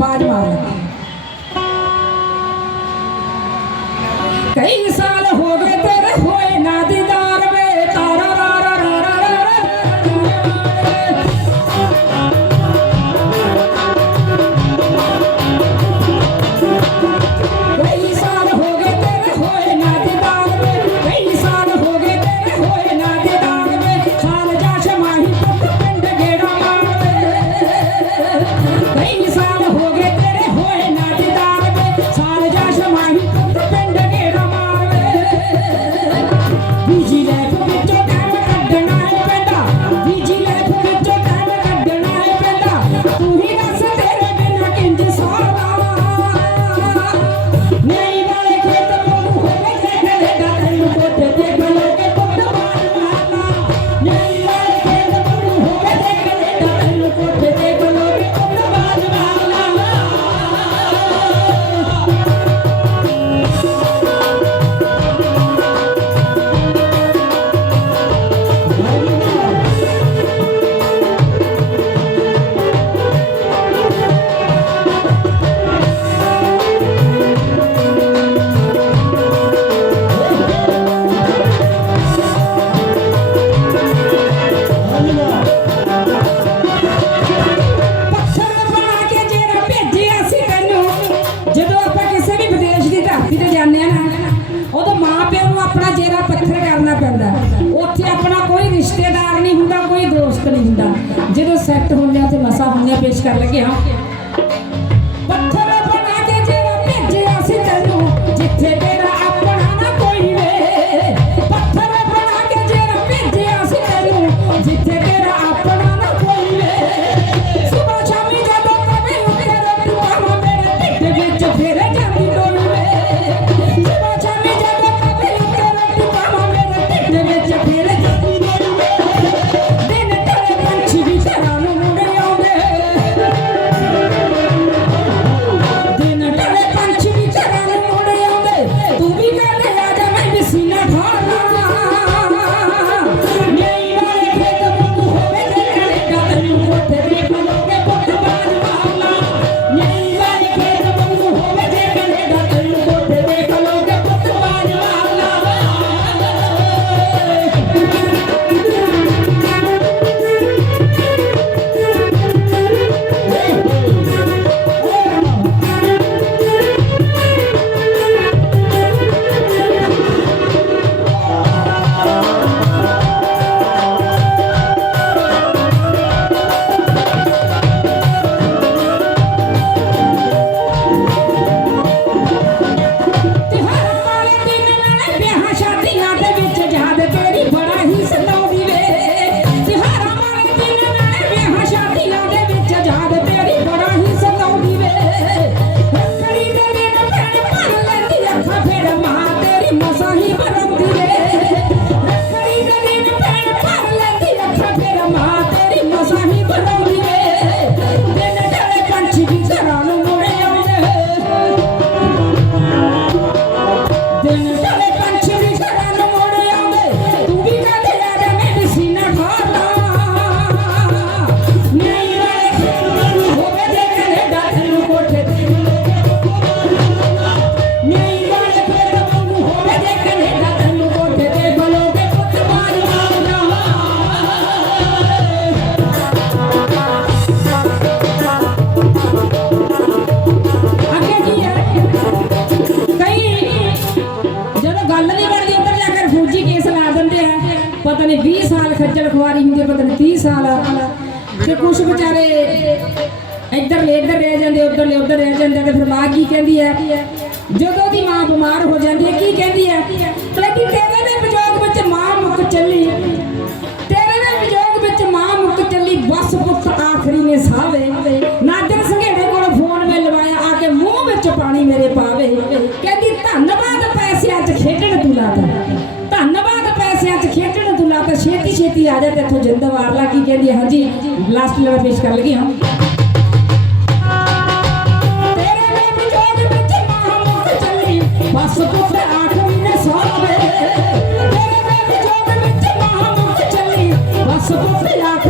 பாடுவாங்க கை சால 干了，去啊！ਖੱਜਲ ਖਵਾਰੀ ਹੁੰਦੀ ਪਤਾ ਨਹੀਂ 30 ਸਾਲ। ਤੇ ਕੁਝ ਵਿਚਾਰੇ ਇੱਧਰ ਲੈ, ਇੱਧਰ ਰਹਿ ਜਾਂਦੇ, ਉੱਧਰ ਲੈ, ਉੱਧਰ ਰਹਿ ਜਾਂਦੇ ਤੇ ਫਿਰ ਮਾਂ ਕੀ ਕਹਿੰਦੀ ਹੈ ਜਦੋਂ ਦੀ ਮਾਂ ਬਿਮਾਰ ਹੋ ਜਾਂਦੀ ਹੈ ਕੀ ਕਹਿੰਦੀ ਹੈ ਲੇਕਿਨ ਤੇਰੇ ਦੇ ਵਿਜੋਗ ਵਿੱਚ ਮਾਂ ਮੁੱਕ ਚੱਲੀ। ਤੇਰੇ ਦੇ ਵਿਜੋਗ ਵਿੱਚ ਮਾਂ ਮੁੱਕ ਚੱਲੀ, ਬਸ ਪੁੱਤ ਆਖਰੀ ਨੇ ਸਾਵੇ। ਨਾਦਰ ਸੰਘੇੜੇ ਕੋਲ ਫੋਨ ਮੈਂ ਲਵਾਇਆ, ਆ ਕੇ ਮੂੰਹ ਵਿੱਚ ਪਾਣੀ ਮੇਰੇ ਪਾਵੇ। ਕਹਿੰਦੀ, ਧੰਨਵਾਦ ਪੈਸਿਆਂ 'ਚ ਖੇਡਣ ਤੂੰ ਲਾਦਾ जिंदाबाद की कह दिया हाँ जी लास्ट लेवल पेश कर लगी हम आठ महीने बस आठ